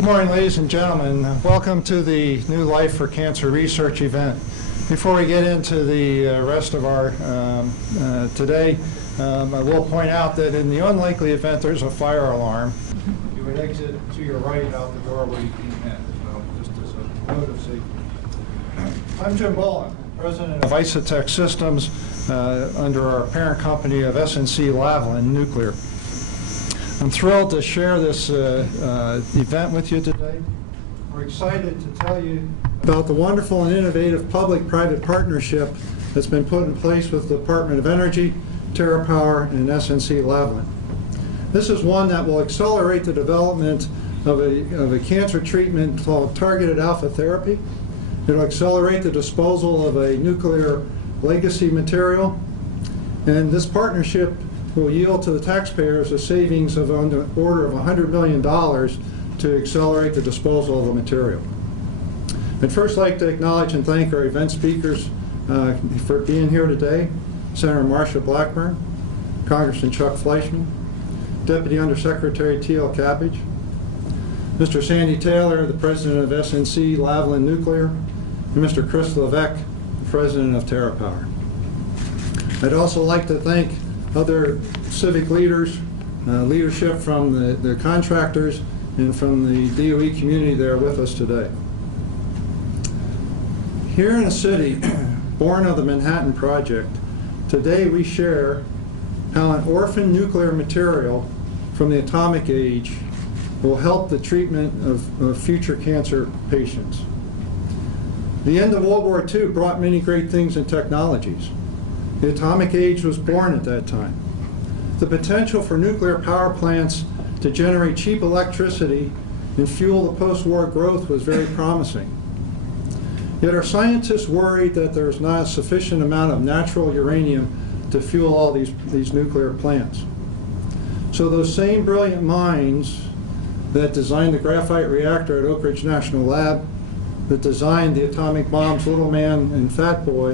Good morning, ladies and gentlemen. Welcome to the New Life for Cancer Research event. Before we get into the rest of our today, I will point out that in the unlikely event there's a fire alarm, you would exit to your right out the door where you came in. So just as a note of safety. I'm Jim Bullen, president of Isotek Systems under our parent company of SNC-Lavalin Nuclear. I'm thrilled to share this event with you today. We're excited to tell you about the wonderful and innovative public-private partnership that's been put in place with the Department of Energy, TerraPower, and SNC-Lavalin. This is one that will accelerate the development of a cancer treatment called targeted alpha therapy. It'll accelerate the disposal of a nuclear legacy material, and this partnership will yield to the taxpayers a savings of on the order of $100 million to accelerate the disposal of the material. I'd first like to acknowledge and thank our event speakers for being here today. Senator Marsha Blackburn, Congressman Chuck Fleischman, Deputy Undersecretary T.L. Cabbage, Mr. Sandy Taylor, the President of SNC-Lavalin Nuclear, and Mr. Chris Levesque, the President of TerraPower. I'd also like to thank other civic leaders, leadership from the contractors and from the DOE community that are with us today. Here in a city born of the Manhattan Project, today we share how an orphan nuclear material from the atomic age will help the treatment of future cancer patients. The end of World War II brought many great things and technologies. The atomic age was born at that time. The potential for nuclear power plants to generate cheap electricity and fuel the post-war growth was very promising. Yet our scientists worried that there's not a sufficient amount of natural uranium to fuel all these nuclear plants. So those same brilliant minds that designed the graphite reactor at Oak Ridge National Lab, that designed the atomic bombs Little Boy and Fat Man,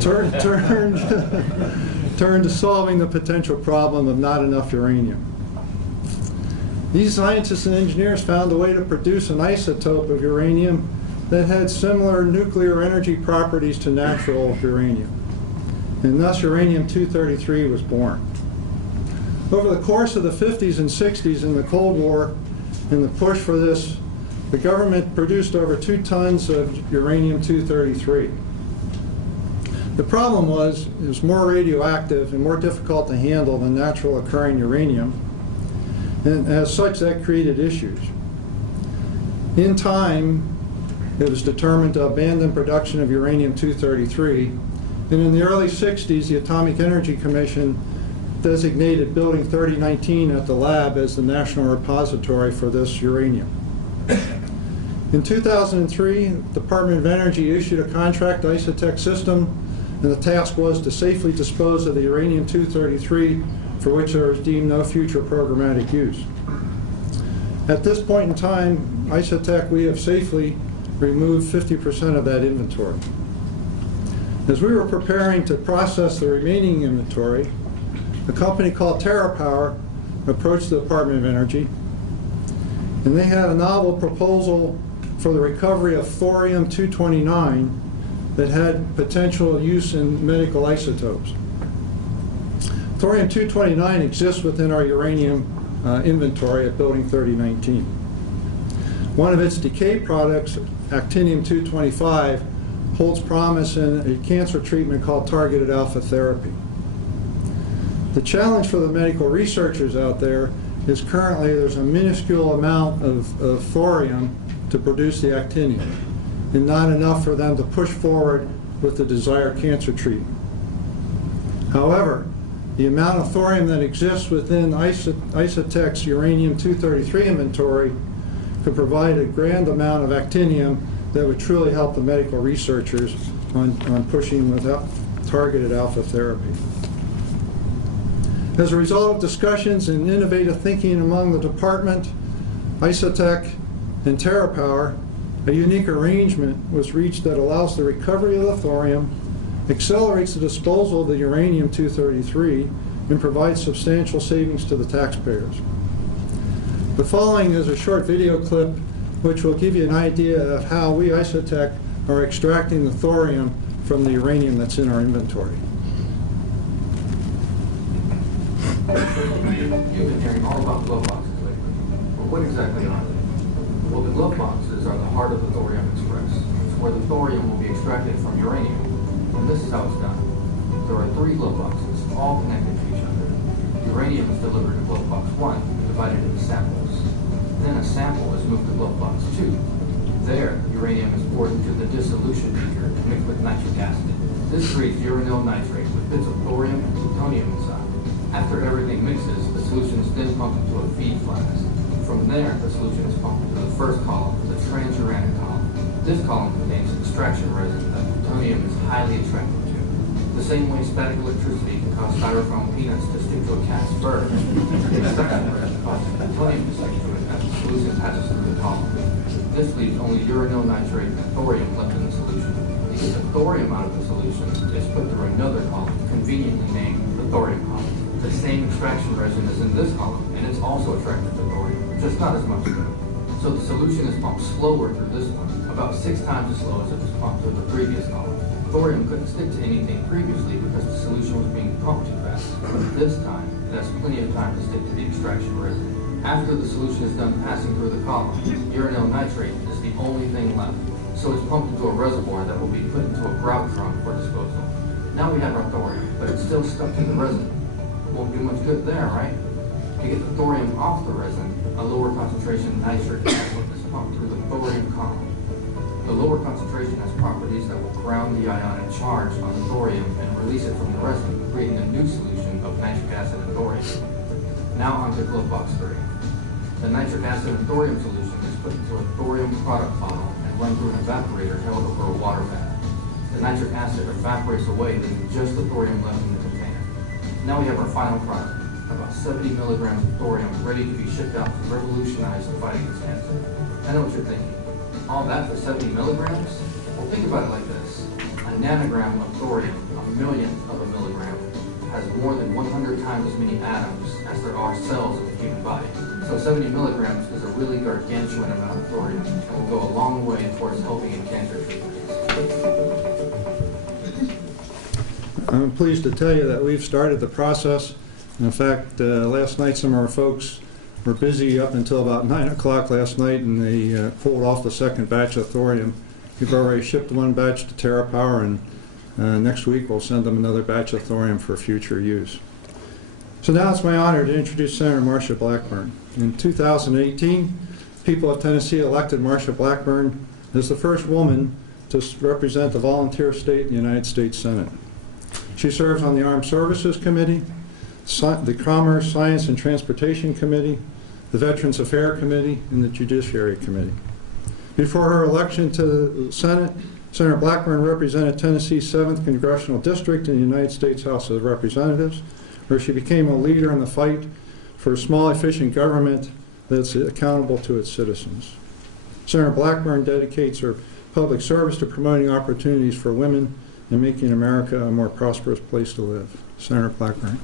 turned to solving the potential problem of not enough uranium. These scientists and engineers found a way to produce an isotope of uranium that had similar nuclear energy properties to natural uranium. And thus uranium-233 was born. Over the course of the 50s and 60s in the Cold War, and the push for this, the government produced over 2 tons of uranium-233. The problem was it was more radioactive and more difficult to handle than natural occurring uranium, and as such that created issues. In time, it was determined to abandon production of uranium-233, and in the early 60s the Atomic Energy Commission designated Building 3019 at the lab as the national repository for this uranium. In 2003, the Department of Energy issued a contract to Isotek Systems, and the task was to safely dispose of the uranium-233 for which there was deemed no future programmatic use. At this point in time, Isotek, we have safely removed 50% of that inventory. As we were preparing to process the remaining inventory, a company called TerraPower approached the Department of Energy, and they had a novel proposal for the recovery of thorium-229 that had potential use in medical isotopes. Thorium-229 exists within our uranium inventory at Building 3019. One of its decay products, actinium-225, holds promise in a cancer treatment called targeted alpha therapy. The challenge for the medical researchers out there is currently there's a minuscule amount of thorium to produce the actinium, and not enough for them to push forward with the desired cancer treatment. However, the amount of thorium that exists within Isotek's uranium-233 inventory could provide a grand amount of actinium that would truly help the medical researchers on pushing without targeted alpha therapy. As a result of discussions and innovative thinking among the department, Isotek, and TerraPower, a unique arrangement was reached that allows the recovery of the thorium, accelerates the disposal of the uranium-233, and provide substantial savings to the taxpayers. The following is a short video clip which will give you an idea of how we, Isotek, are extracting the thorium from the uranium that's in our inventory. You've been hearing all about glove boxes lately. Well, what exactly are they? Well, the glove boxes are the heart of the thorium express. It's where the thorium will be extracted from uranium. And this is how it's done. There are 3 glove boxes, all connected to each other. Uranium is delivered to glove box 1, divided into samples. Then a sample is moved to glove box 2. There, uranium is poured into the dissolution beaker mixed with nitric acid. This creates uranyl nitrate with bits of thorium and plutonium inside. After everything mixes, the solution is then pumped into a feed flask. From there, the solution is pumped into the first column, the transuranic column. This column contains extraction resin that plutonium is highly attracted to. The same way static electricity can cause styrofoam peanuts to stick to a cat's fur, extraction resin causes plutonium to stick to it as the solution passes through the column. This leaves only uranyl nitrate and thorium left in the solution. To get the thorium out of the solution is put through another column, conveniently named the thorium column. The same extraction resin is in this column, and it's also attracted to thorium, just not as much though. So the solution is pumped slower through this one, about 6 times as slow as it was pumped through the previous column. Thorium couldn't stick to anything previously because the solution was being pumped too fast. But this time, it has plenty of time to stick to the extraction resin. After the solution is done passing through the column, uranyl nitrate is the only thing left. So it's pumped into a reservoir that will be put into a grout drum for disposal. Now we have our thorium, but it's still stuck in the resin. Won't do much good there, right? To get the thorium off the resin, a lower concentration nitric acid is pumped through the thorium column. The lower concentration has properties that will ground the ionic charge on the thorium and release it from the resin, creating a new solution of nitric acid and thorium. Now on to glove box 3. The nitric acid and thorium solution is put into a thorium product bottle and run through an evaporator held over a water vat. The nitric acid evaporates away, leaving just the thorium left in the container. Now we have our final product, about 70 milligrams of thorium ready to be shipped out to revolutionize the fight against cancer. I know what you're thinking. All that for 70 milligrams? Well, think about it like this. A nanogram of thorium, a millionth of a milligram, has more than 100 times as many atoms as there are cells in the human body. So 70 milligrams is a really gargantuan amount of thorium and will go a long way towards helping in cancer treatments. I'm pleased to tell you that we've started the process. In fact, last night some of our folks were busy up until about 9 o'clock last night, and they pulled off the second batch of thorium. We've already shipped 1 batch to TerraPower, and next week we'll send them another batch of thorium for future use. So now it's my honor to introduce Senator Marsha Blackburn. In 2018, people of Tennessee elected Marsha Blackburn as the first woman to represent the volunteer state in the United States Senate. She serves on the Armed Services Committee, the Commerce, Science, and Transportation Committee, the Veterans Affairs Committee, and the Judiciary Committee. Before her election to the Senate, Senator Blackburn represented Tennessee's 7th Congressional District in the United States House of Representatives, where she became a leader in the fight for a small, efficient government that's accountable to its citizens. Senator Blackburn dedicates her public service to promoting opportunities for women and making America a more prosperous place to live. Senator Blackburn.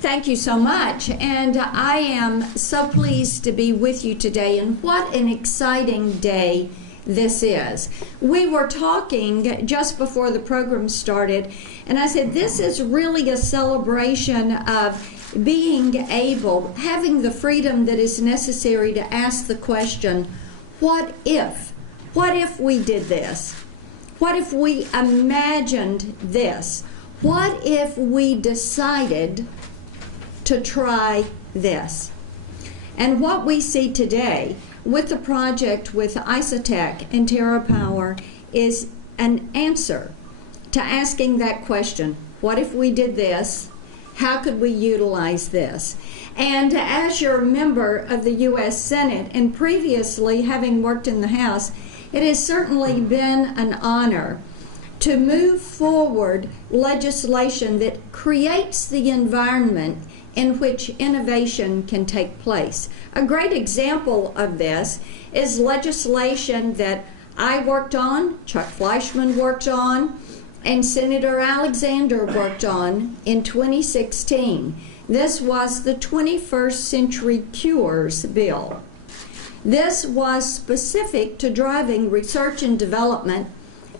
Thank you so much, and I am so pleased to be with you today, and what an exciting day this is. We were talking just before the program started, and I said this is really a celebration of being able, having the freedom that is necessary to ask the question, what if? What if we did this? What if we imagined this? What if we decided to try this? And what we see today with the project with Isotek and TerraPower is an answer to asking that question. What if we did this? How could we utilize this? And as you're a member of the U.S. Senate, and previously having worked in the House, it has certainly been an honor to move forward legislation that creates the environment in which innovation can take place. A great example of this is legislation that I worked on, Chuck Fleischmann worked on, and Senator Alexander worked on in 2016. This was the 21st Century Cures Bill. This was specific to driving research and development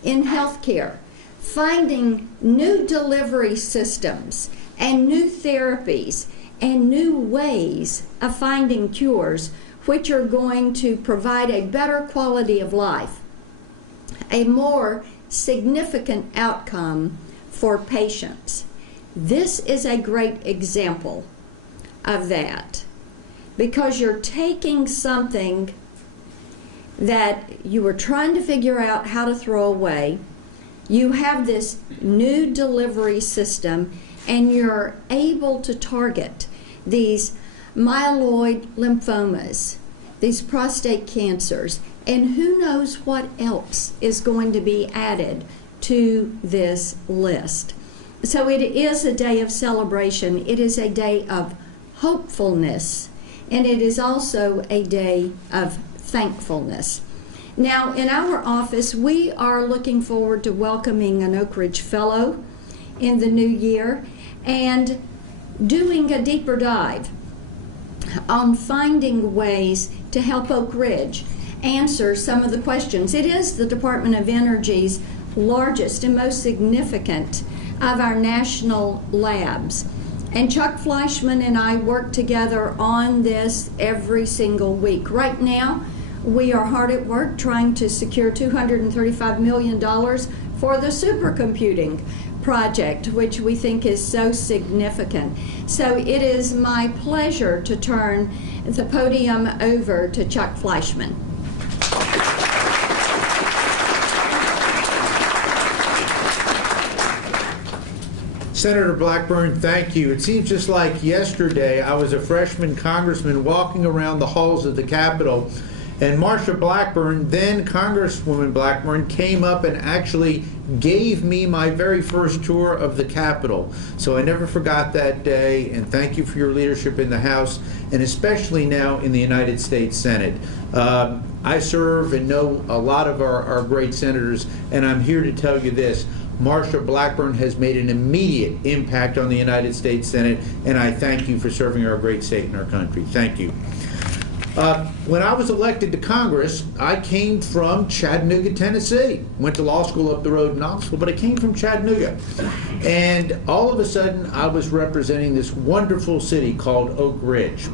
in healthcare, finding new delivery systems and new therapies and new ways of finding cures which are going to provide a better quality of life, a more significant outcome for patients. This is a great example of that, because you're taking something that you were trying to figure out how to throw away. You have this new delivery system, and you're able to target these myeloid lymphomas, these prostate cancers, and who knows what else is going to be added to this list. So it is a day of celebration. It is a day of hopefulness, and it is also a day of thankfulness. Now, in our office, we are looking forward to welcoming an Oak Ridge Fellow in the new year and doing a deeper dive on finding ways to help Oak Ridge answer some of the questions. It is the Department of Energy's largest and most significant of our national labs. And Chuck Fleischmann and I work together on this every single week. Right now, we are hard at work trying to secure $235 million for the supercomputing project, which we think is so significant. So it is my pleasure to turn the podium over to Chuck Fleischmann. Senator Blackburn, thank you. It seems just like yesterday I was a freshman congressman walking around the halls of the Capitol, and Marsha Blackburn, then Congresswoman Blackburn, came up and actually gave me my very first tour of the Capitol. So I never forgot that day, and thank you for your leadership in the House, and especially now in the United States Senate. I serve and know a lot of our great senators, and I'm here to tell you this. Marsha Blackburn has made an immediate impact on the United States Senate, and I thank you for serving our great state and our country. Thank you. When I was elected to Congress, I came from Chattanooga, Tennessee. Went to law school up the road in Knoxville, but I came from Chattanooga. And all of a sudden, I was representing this wonderful city called Oak Ridge.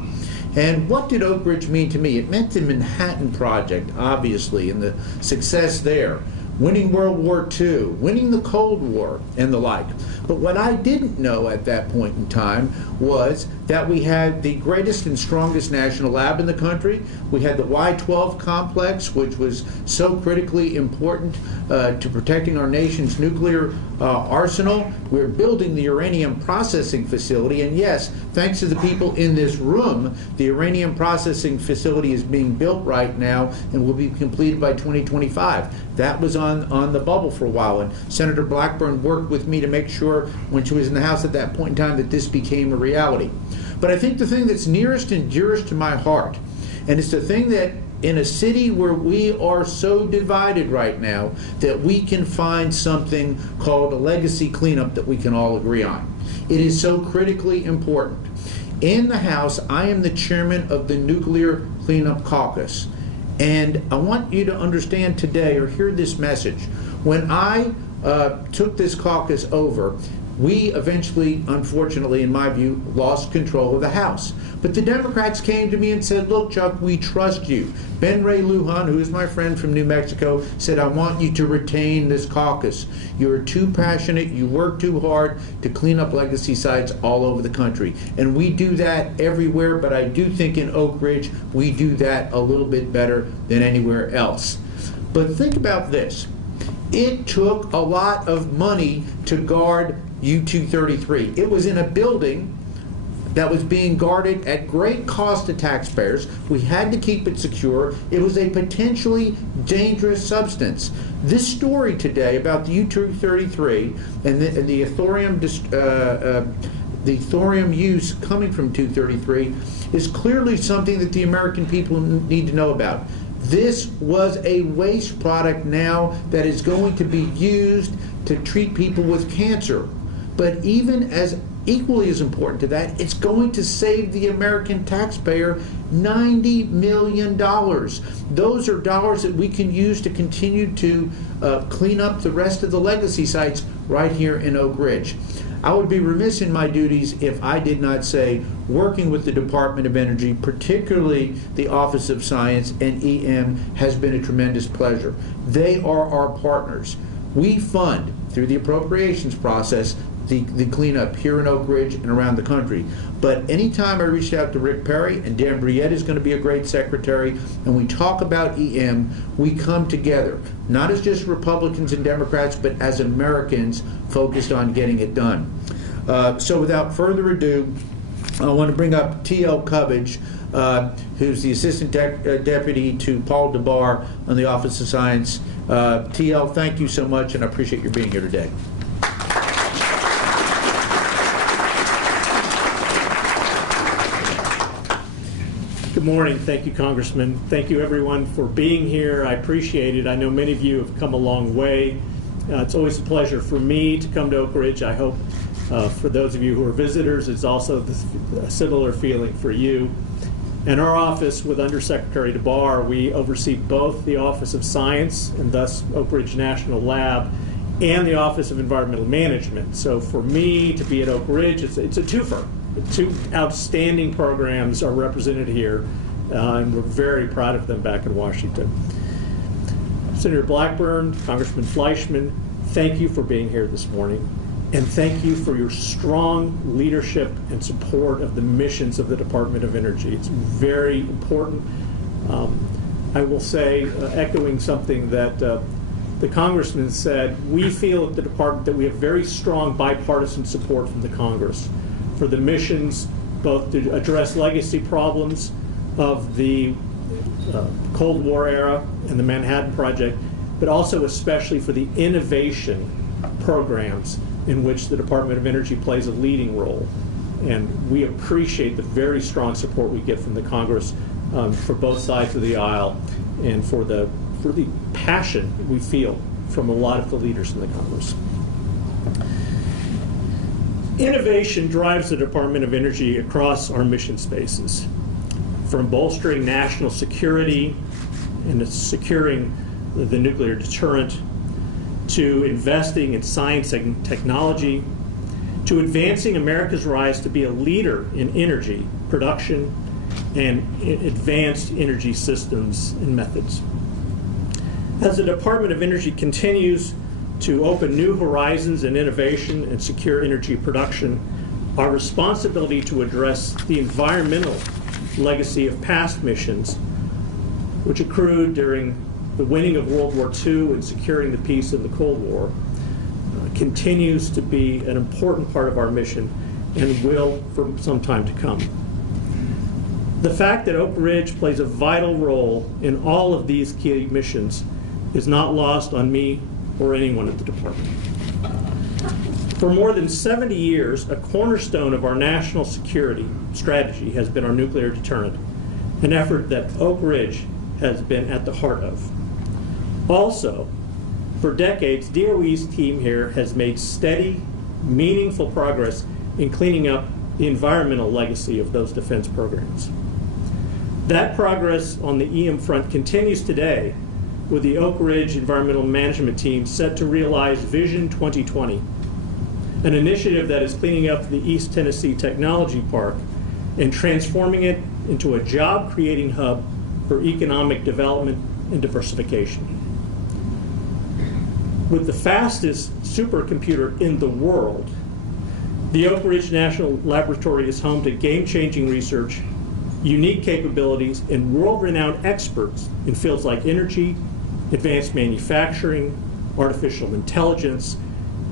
And what did Oak Ridge mean to me? It meant the Manhattan Project, obviously, and the success there. Winning World War II, winning the Cold War, and the like. But what I didn't know at that point in time was that we had the greatest and strongest national lab in the country. We had the Y-12 complex, which was so critically important to protecting our nation's nuclear arsenal. We're building the uranium processing facility, and yes, thanks to the people in this room, the uranium processing facility is being built right now and will be completed by 2025. That was on the bubble for a while, and Senator Blackburn worked with me to make sure when she was in the House at that point in time that this became a reality. But I think the thing that's nearest and dearest to my heart, and it's the thing that in a city where we are so divided right now, that we can find something called a legacy cleanup that we can all agree on. It is so critically important. In the House, I am the chairman of the Nuclear Cleanup Caucus. And I want you to understand today, or hear this message. When I took this caucus over, we eventually, unfortunately, in my view, lost control of the House. But the Democrats came to me and said, look, Chuck, we trust you. Ben Ray Lujan, who is my friend from New Mexico, said, I want you to retain this caucus. You're too passionate, you work too hard to clean up legacy sites all over the country. And we do that everywhere, but I do think in Oak Ridge, we do that a little bit better than anywhere else. But think about this. It took a lot of money to guard U-233. It was in a building that was being guarded at great cost to taxpayers. We had to keep it secure. It was a potentially dangerous substance. This story today about the U-233 and the thorium use coming from 233 is clearly something that the American people need to know about. This was a waste product now that is going to be used to treat people with cancer. But even as equally as important to that, it's going to save the American taxpayer $90 million. Those are dollars that we can use to continue to clean up the rest of the legacy sites right here in Oak Ridge. I would be remiss in my duties if I did not say working with the Department of Energy, particularly the Office of Science and EM, has been a tremendous pleasure. They are our partners. We fund, through the appropriations process, the cleanup here in Oak Ridge and around the country. But anytime I reached out to Rick Perry, and Dan Briette is going to be a great secretary, and we talk about EM, we come together, not as just Republicans and Democrats, but as Americans focused on getting it done. So without further ado, I want to bring up T.L. Covage, who's the Assistant Deputy to Paul DeBar on the Office of Science. T.L., thank you so much, and I appreciate your being here today. Good morning. Thank you, Congressman. Thank you, everyone, for being here. I appreciate it. I know many of you have come a long way. It's always a pleasure for me to come to Oak Ridge. I hope for those of you who are visitors, it's also a similar feeling for you. In our office with Undersecretary DeBar, we oversee both the Office of Science, and thus Oak Ridge National Lab, and the Office of Environmental Management. So for me to be at Oak Ridge, it's a twofer. Two outstanding programs are represented here, and we're very proud of them back in Washington. Senator Blackburn, Congressman Fleischman, thank you for being here this morning, and thank you for your strong leadership and support of the missions of the Department of Energy. It's very important. I will say, echoing something that the Congressman said, we feel at the Department that we have very strong bipartisan support from the Congress for the missions, both to address legacy problems of the Cold War era and the Manhattan Project, but also especially for the innovation programs in which the Department of Energy plays a leading role. And we appreciate the very strong support we get from the Congress for both sides of the aisle, and for the passion we feel from a lot of the leaders in the Congress. Innovation drives the Department of Energy across our mission spaces, from bolstering national security and securing the nuclear deterrent, to investing in science and technology, to advancing America's rise to be a leader in energy production and advanced energy systems and methods. As the Department of Energy continues to open new horizons in innovation and secure energy production, our responsibility to address the environmental legacy of past missions, which accrued during the winning of World War II and securing the peace in the Cold War, continues to be an important part of our mission and will for some time to come. The fact that Oak Ridge plays a vital role in all of these key missions is not lost on me or anyone at the department. For more than 70 years, a cornerstone of our national security strategy has been our nuclear deterrent, an effort that Oak Ridge has been at the heart of. Also, for decades, DOE's team here has made steady, meaningful progress in cleaning up the environmental legacy of those defense programs. That progress on the EM front continues today, with the Oak Ridge Environmental Management Team set to realize Vision 2020, an initiative that is cleaning up the East Tennessee Technology Park and transforming it into a job-creating hub for economic development and diversification. With the fastest supercomputer in the world, the Oak Ridge National Laboratory is home to game-changing research, unique capabilities, and world-renowned experts in fields like energy, advanced manufacturing, artificial intelligence,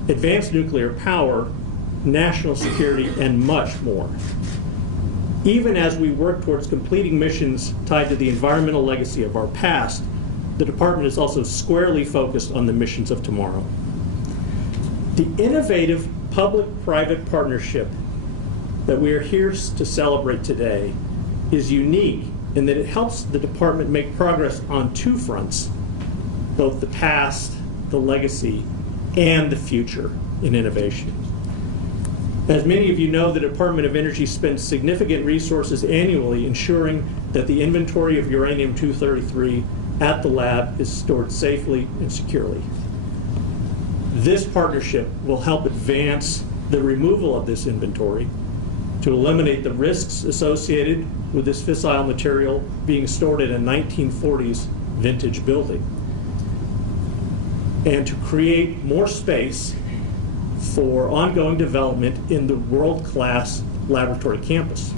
advanced nuclear power, national security, and much more. Even as we work towards completing missions tied to the environmental legacy of our past, the department is also squarely focused on the missions of tomorrow. The innovative public-private partnership that we are here to celebrate today is unique in that it helps the department make progress on two fronts, both the past, the legacy, and the future in innovation. As many of you know, the Department of Energy spends significant resources annually ensuring that the inventory of uranium-233 at the lab is stored safely and securely. This partnership will help advance the removal of this inventory to eliminate the risks associated with this fissile material being stored in a 1940s vintage building, and to create more space for ongoing development in the world-class laboratory campus.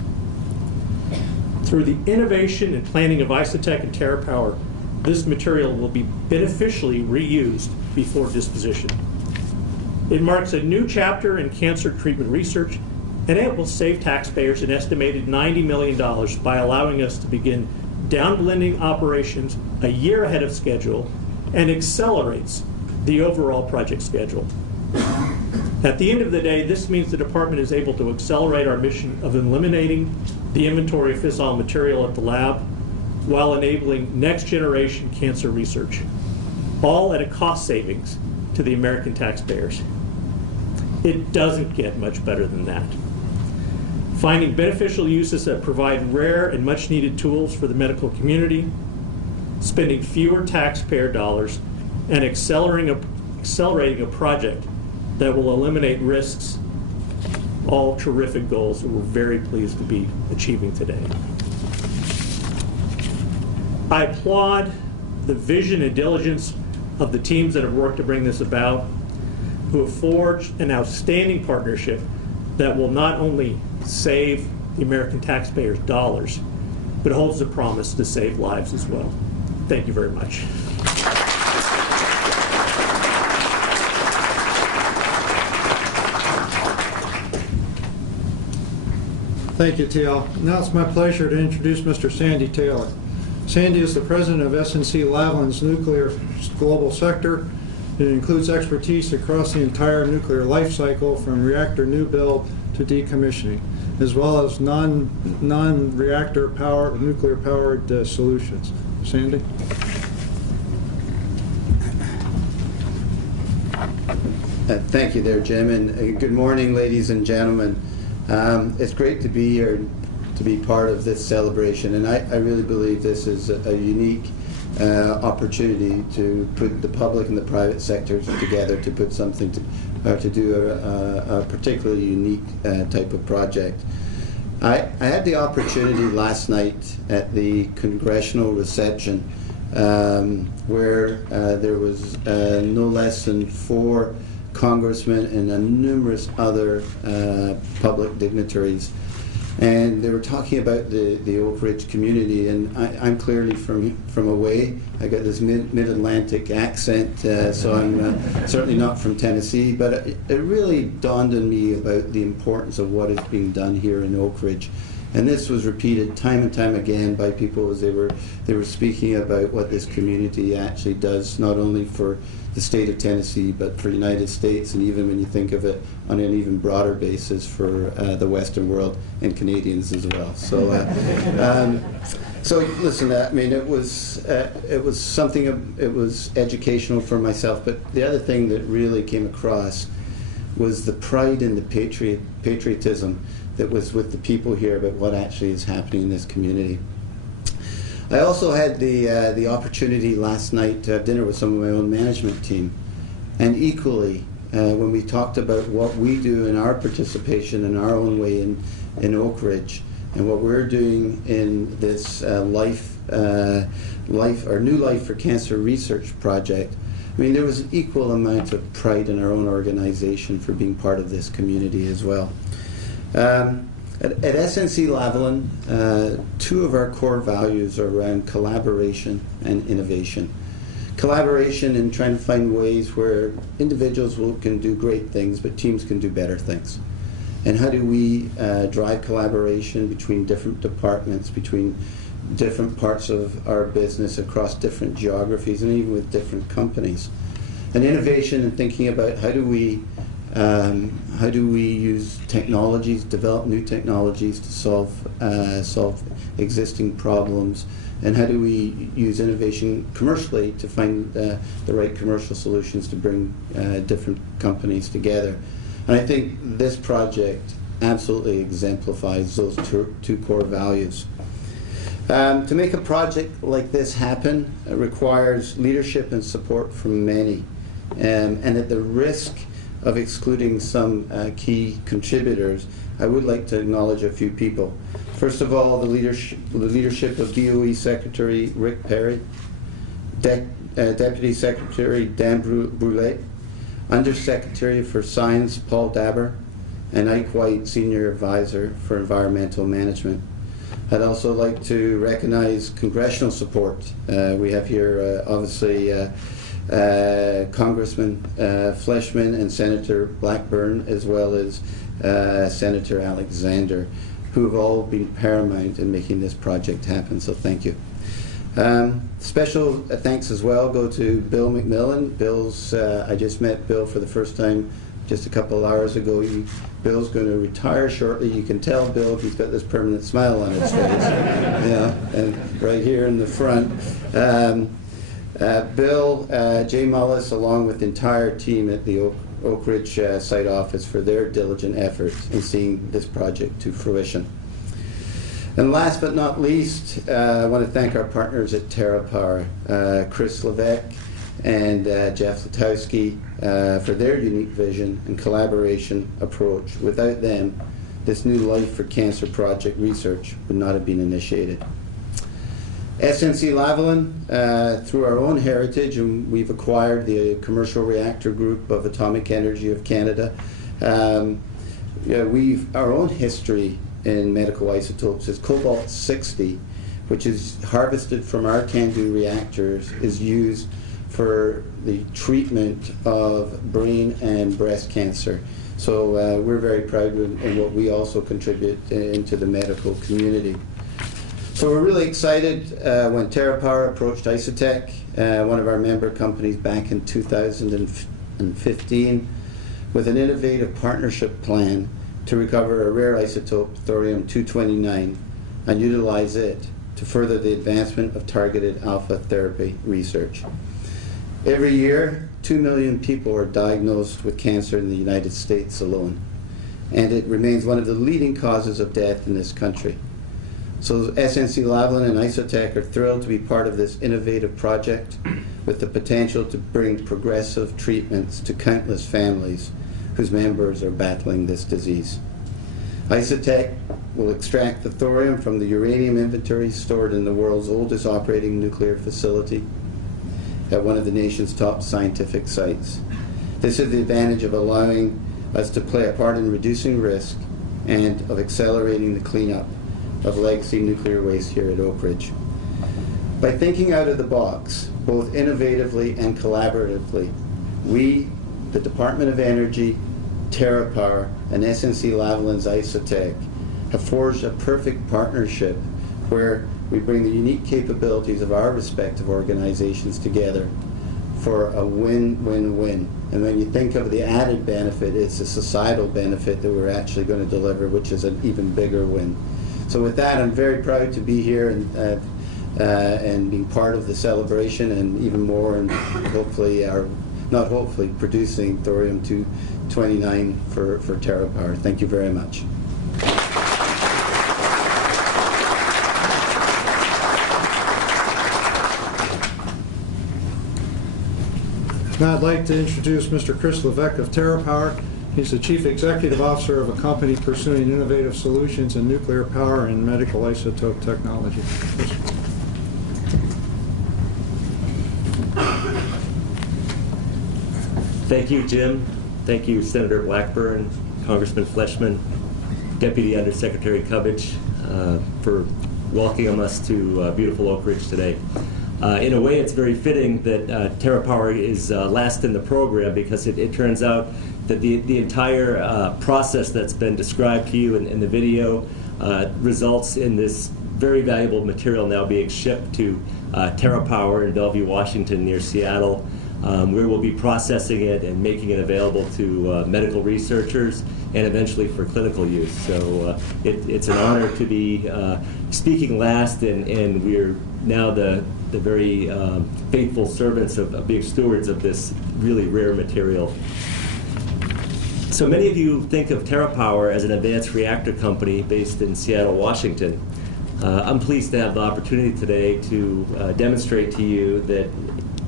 Through the innovation and planning of Isotek and TerraPower, this material will be beneficially reused before disposition. It marks a new chapter in cancer treatment research, and it will save taxpayers an estimated $90 million by allowing us to begin downblending operations a year ahead of schedule and accelerates the overall project schedule. At the end of the day, this means the department is able to accelerate our mission of eliminating the inventory of fissile material at the lab while enabling next-generation cancer research, all at a cost savings to the American taxpayers. It doesn't get much better than that. Finding beneficial uses that provide rare and much-needed tools for the medical community, spending fewer taxpayer dollars, and accelerating a project that will eliminate risks, all terrific goals that we're very pleased to be achieving today. I applaud the vision and diligence of the teams that have worked to bring this about, who have forged an outstanding partnership that will not only save the American taxpayers dollars, but holds the promise to save lives as well. Thank you very much. Thank you, T.L. Now it's my pleasure to introduce Mr. Sandy Taylor. Sandy is the president of SNC-Lavalin's nuclear global sector. It includes expertise across the entire nuclear life cycle, from reactor new build to decommissioning, as well as non-reactor power, nuclear powered solutions. Sandy? Thank you there, Jim, and good morning, ladies and gentlemen. It's great to be here, to be part of this celebration, and I really believe this is a unique opportunity to put the public and the private sectors together to put something to do a particularly unique type of project. I had the opportunity last night at the congressional reception where there was no less than 4 congressmen and numerous other public dignitaries, and they were talking about the Oak Ridge community. And I'm clearly from away. I got this mid-Atlantic accent, so I'm certainly not from Tennessee. But it really dawned on me about the importance of what is being done here in Oak Ridge. And this was repeated time and time again by people as they were speaking about what this community actually does, not only for the state of Tennessee, but for the United States, and even when you think of it on an even broader basis for the Western world and Canadians as well. So, so listen, I mean, it was something. It was educational for myself, but the other thing that really came across was the pride and the patriotism that was with the people here about what actually is happening in this community. I also had the opportunity last night to have dinner with some of my own management team, and equally when we talked about what we do in our participation in our own way in Oak Ridge, and what we're doing in this New Life for Cancer research project. I mean, there was an equal amount of pride in our own organization for being part of this community as well. At SNC-Lavalin, 2 of our core values are around collaboration and innovation. Collaboration in trying to find ways where individuals can do great things, but teams can do better things. And how do we drive collaboration between different departments, between different parts of our business across different geographies and even with different companies. And innovation and thinking about how do we How do we use technologies, develop new technologies to solve existing problems? And how do we use innovation commercially to find the right commercial solutions to bring different companies together? And I think this project absolutely exemplifies those two core values. To make a project like this happen, it requires leadership and support from many. And at the risk of excluding some key contributors, I would like to acknowledge a few people. First of all, the leadership of DOE Secretary Rick Perry, Deputy Secretary Dan Brulé, Undersecretary for Science Paul Dabber, and Ike White, Senior Advisor for Environmental Management. I'd also like to recognize congressional support. We have here, obviously, Congressman Fleshman and Senator Blackburn, as well as Senator Alexander, who have all been paramount in making this project happen, so thank you. Special thanks as well go to Bill McMillan. I just met Bill for the first time just a couple of hours ago. Bill's going to retire shortly. You can tell Bill if he's got this permanent smile on his face. Yeah, and right here in the front. Bill, Jay Mullis, along with the entire team at the Oak Ridge site office for their diligent efforts in seeing this project to fruition. And last but not least, I want to thank our partners at TerraPower, Chris Levesque and Jeff Latowski, for their unique vision and collaboration approach. Without them, this new Life for Cancer project research would not have been initiated. SNC-Lavalin, through our own heritage, and we've acquired the Commercial Reactor Group of Atomic Energy of Canada. Our own history in medical isotopes is cobalt-60, which is harvested from our CANDU reactors, is used for the treatment of brain and breast cancer. So we're very proud in what we also contribute into the medical community. So we're really excited when TerraPower approached Isotek, one of our member companies, back in 2015, with an innovative partnership plan to recover a rare isotope, thorium-229, and utilize it to further the advancement of targeted alpha therapy research. Every year, 2 million people are diagnosed with cancer in the United States alone, and it remains one of the leading causes of death in this country. So SNC-Lavalin and Isotek are thrilled to be part of this innovative project with the potential to bring progressive treatments to countless families whose members are battling this disease. Isotek will extract the thorium from the uranium inventory stored in the world's oldest operating nuclear facility at one of the nation's top scientific sites. This is the advantage of allowing us to play a part in reducing risk and of accelerating the cleanup of legacy nuclear waste here at Oak Ridge. By thinking out of the box, both innovatively and collaboratively, we, the Department of Energy, TerraPower, and SNC-Lavalin's Isotek, have forged a perfect partnership where we bring the unique capabilities of our respective organizations together for a win-win-win. And when you think of the added benefit, it's a societal benefit that we're actually going to deliver, which is an even bigger win. So with that, I'm very proud to be here and being part of the celebration, and even more, and hopefully, not hopefully, producing thorium-229 for TerraPower. Thank you very much. Now I'd like to introduce Mr. Chris Levesque of TerraPower. He's the Chief Executive Officer of a company pursuing innovative solutions in nuclear power and medical isotope technology. Thank you, Jim. Thank you, Senator Blackburn, Congressman Fleshman, Deputy Undersecretary Cubbage, for welcoming us to beautiful Oak Ridge today. In a way, it's very fitting that TerraPower is last in the program, because it turns out that the entire process that's been described to you in the video results in this very valuable material now being shipped to TerraPower in Bellevue, Washington, near Seattle. where we'll be processing it and making it available to medical researchers and eventually for clinical use. So it's an honor to be speaking last, and we're now the very faithful servants of big stewards of this really rare material. So many of you think of TerraPower as an advanced reactor company based in Seattle, Washington. I'm pleased to have the opportunity today to demonstrate to you that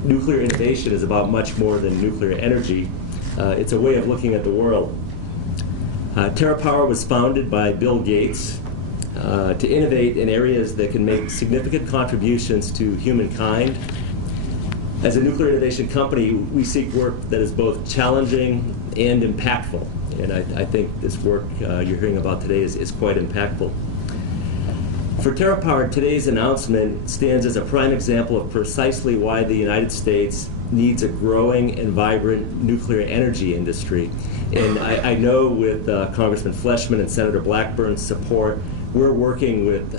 nuclear innovation is about much more than nuclear energy. It's a way of looking at the world. TerraPower was founded by Bill Gates to innovate in areas that can make significant contributions to humankind. As a nuclear innovation company, we seek work that is both challenging and impactful. And I think this work you're hearing about today is quite impactful. For TerraPower, today's announcement stands as a prime example of precisely why the United States needs a growing and vibrant nuclear energy industry. And I know with Congressman Fleshman and Senator Blackburn's support, we're working with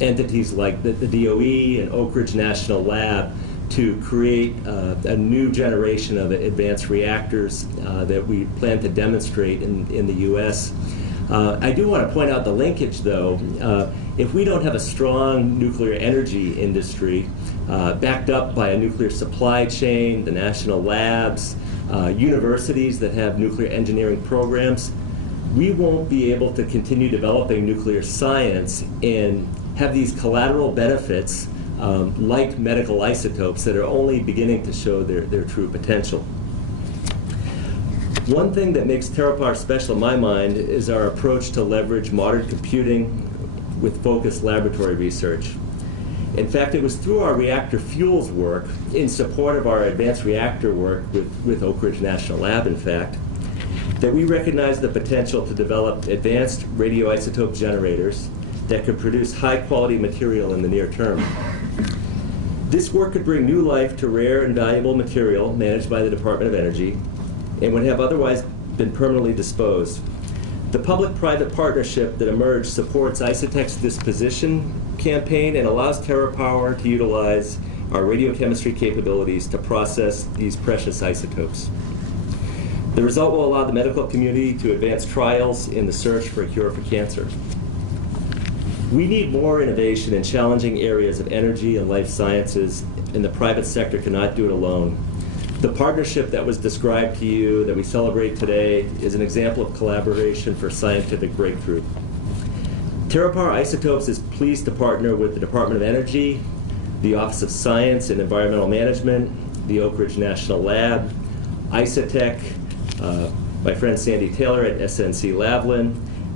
entities like the DOE and Oak Ridge National Lab to create a new generation of advanced reactors that we plan to demonstrate in the U.S. I do want to point out the linkage, though. If we don't have a strong nuclear energy industry backed up by a nuclear supply chain, the national labs, universities that have nuclear engineering programs, we won't be able to continue developing nuclear science and have these collateral benefits like medical isotopes that are only beginning to show their true potential. One thing that makes TerraPower special in my mind is our approach to leverage modern computing with focused laboratory research. In fact, it was through our reactor fuels work, in support of our advanced reactor work with Oak Ridge National Lab, in fact, that we recognized the potential to develop advanced radioisotope generators that could produce high-quality material in the near term. This work could bring new life to rare and valuable material managed by the Department of Energy and would have otherwise been permanently disposed. The public-private partnership that emerged supports Isotek's disposition campaign and allows TerraPower to utilize our radiochemistry capabilities to process these precious isotopes. The result will allow the medical community to advance trials in the search for a cure for cancer. We need more innovation in challenging areas of energy and life sciences, and the private sector cannot do it alone. The partnership that was described to you, that we celebrate today, is an example of collaboration for scientific breakthrough. TerraPower Isotopes is pleased to partner with the Department of Energy, the Office of Science and Environmental Management, the Oak Ridge National Lab, Isotek, my friend Sandy Taylor at SNC Lavalin,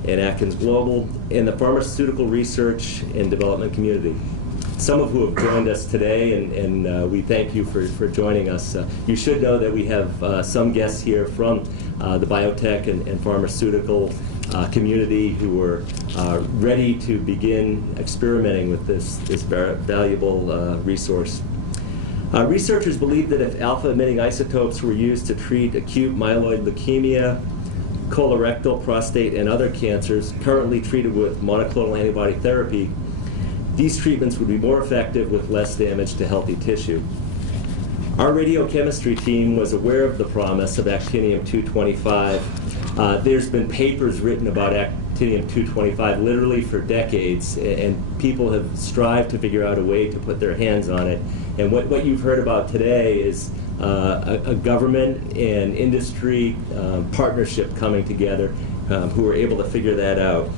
and Atkins Global, and the pharmaceutical research and development community, some of who have joined us today, and we thank you for joining us. You should know that we have some guests here from the biotech and pharmaceutical community who are ready to begin experimenting with this valuable resource. Researchers believe that if alpha-emitting isotopes were used to treat acute myeloid leukemia, colorectal, prostate, and other cancers currently treated with monoclonal antibody therapy, these treatments would be more effective with less damage to healthy tissue. Our radiochemistry team was aware of the promise of actinium-225. There's been papers written about actinium-225 literally for decades, and people have strived to figure out a way to put their hands on it. And what you've heard about today is a government and industry partnership coming together who are able to figure that out.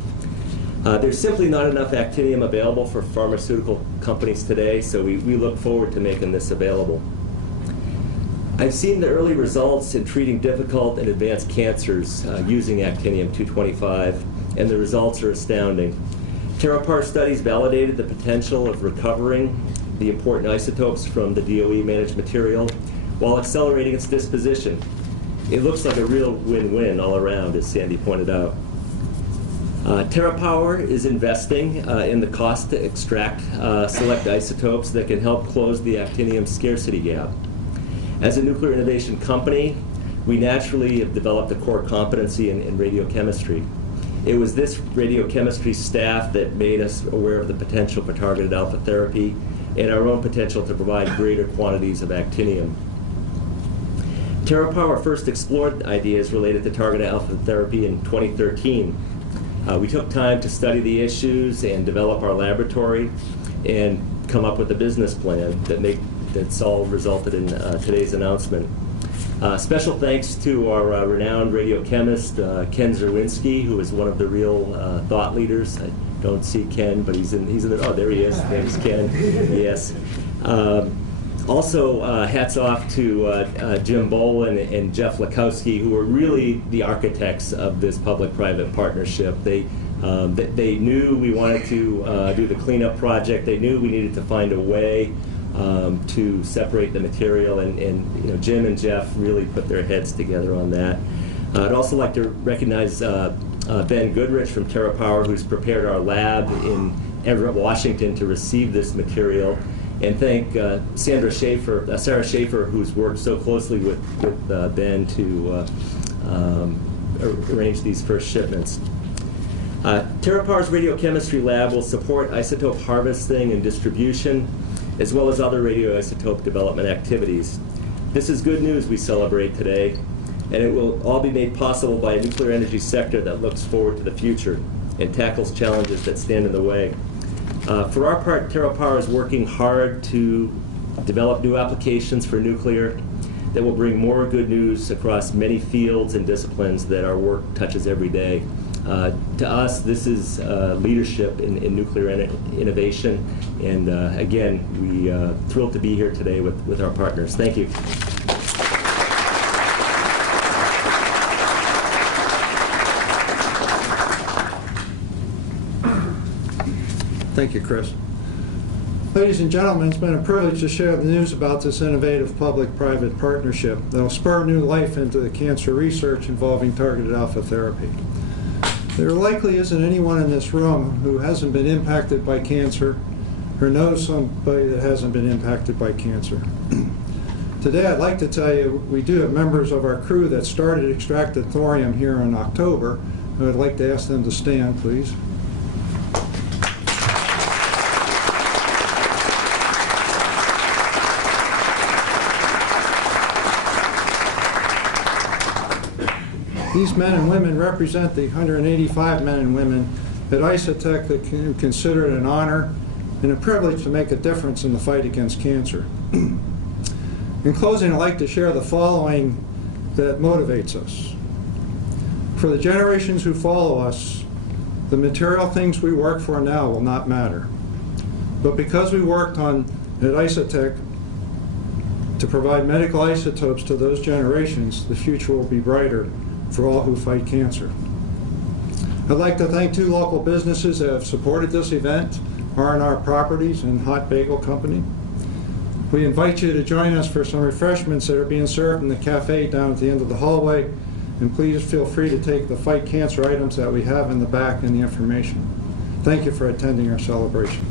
There's simply not enough actinium available for pharmaceutical companies today, so we look forward to making this available. I've seen the early results in treating difficult and advanced cancers using actinium-225, and the results are astounding. TerraPower studies validated the potential of recovering the important isotopes from the DOE-managed material while accelerating its disposition. It looks like a real win-win all around, as Sandy pointed out. TerraPower is investing in the cost to extract select isotopes that can help close the actinium scarcity gap. As a nuclear innovation company, we naturally have developed a core competency in radiochemistry. It was this radiochemistry staff that made us aware of the potential for targeted alpha therapy and our own potential to provide greater quantities of actinium. TerraPower first explored ideas related to targeted alpha therapy in 2013. We took time to study the issues and develop our laboratory and come up with a business plan that's all resulted in today's announcement. Special thanks to our renowned radiochemist, Ken Zerwinski, who is one of the real thought leaders. I don't see Ken, but he's in the, oh, there he is. Thanks, Ken. Yes. Also, hats off to Jim Bolin and Jeff Lakowski, who were really the architects of this public-private partnership. They knew we wanted to do the cleanup project. They knew we needed to find a way to separate the material, and you know, Jim and Jeff really put their heads together on that. I'd also like to recognize Ben Goodrich from TerraPower, who's prepared our lab in Everett, Washington, to receive this material. And thank Sarah Schaefer, who's worked so closely with Ben to arrange these first shipments. TerraPower's radiochemistry lab will support isotope harvesting and distribution, as well as other radioisotope development activities. This is good news we celebrate today, and it will all be made possible by a nuclear energy sector that looks forward to the future and tackles challenges that stand in the way. For our part, TerraPower is working hard to develop new applications for nuclear that will bring more good news across many fields and disciplines that our work touches every day. To us, this is leadership in nuclear innovation, and again, we're thrilled to be here today with our partners. Thank you. Thank you, Chris. Ladies and gentlemen, it's been a privilege to share the news about this innovative public-private partnership that will spur new life into the cancer research involving targeted alpha therapy. There likely isn't anyone in this room who hasn't been impacted by cancer or knows somebody that hasn't been impacted by cancer. Today, I'd like to tell you we do have members of our crew that started extracted thorium here in October. I would like to ask them to stand, please. These men and women represent the 185 men and women at Isotek that consider it an honor and a privilege to make a difference in the fight against cancer. In closing, I'd like to share the following that motivates us. For the generations who follow us, the material things we work for now will not matter. But because we worked at Isotek to provide medical isotopes to those generations, the future will be brighter for all who fight cancer. I'd like to thank two local businesses that have supported this event, R&R Properties and Hot Bagel Company. We invite you to join us for some refreshments that are being served in the cafe down at the end of the hallway, and please feel free to take the Fight Cancer items that we have in the back and the information. Thank you for attending our celebration.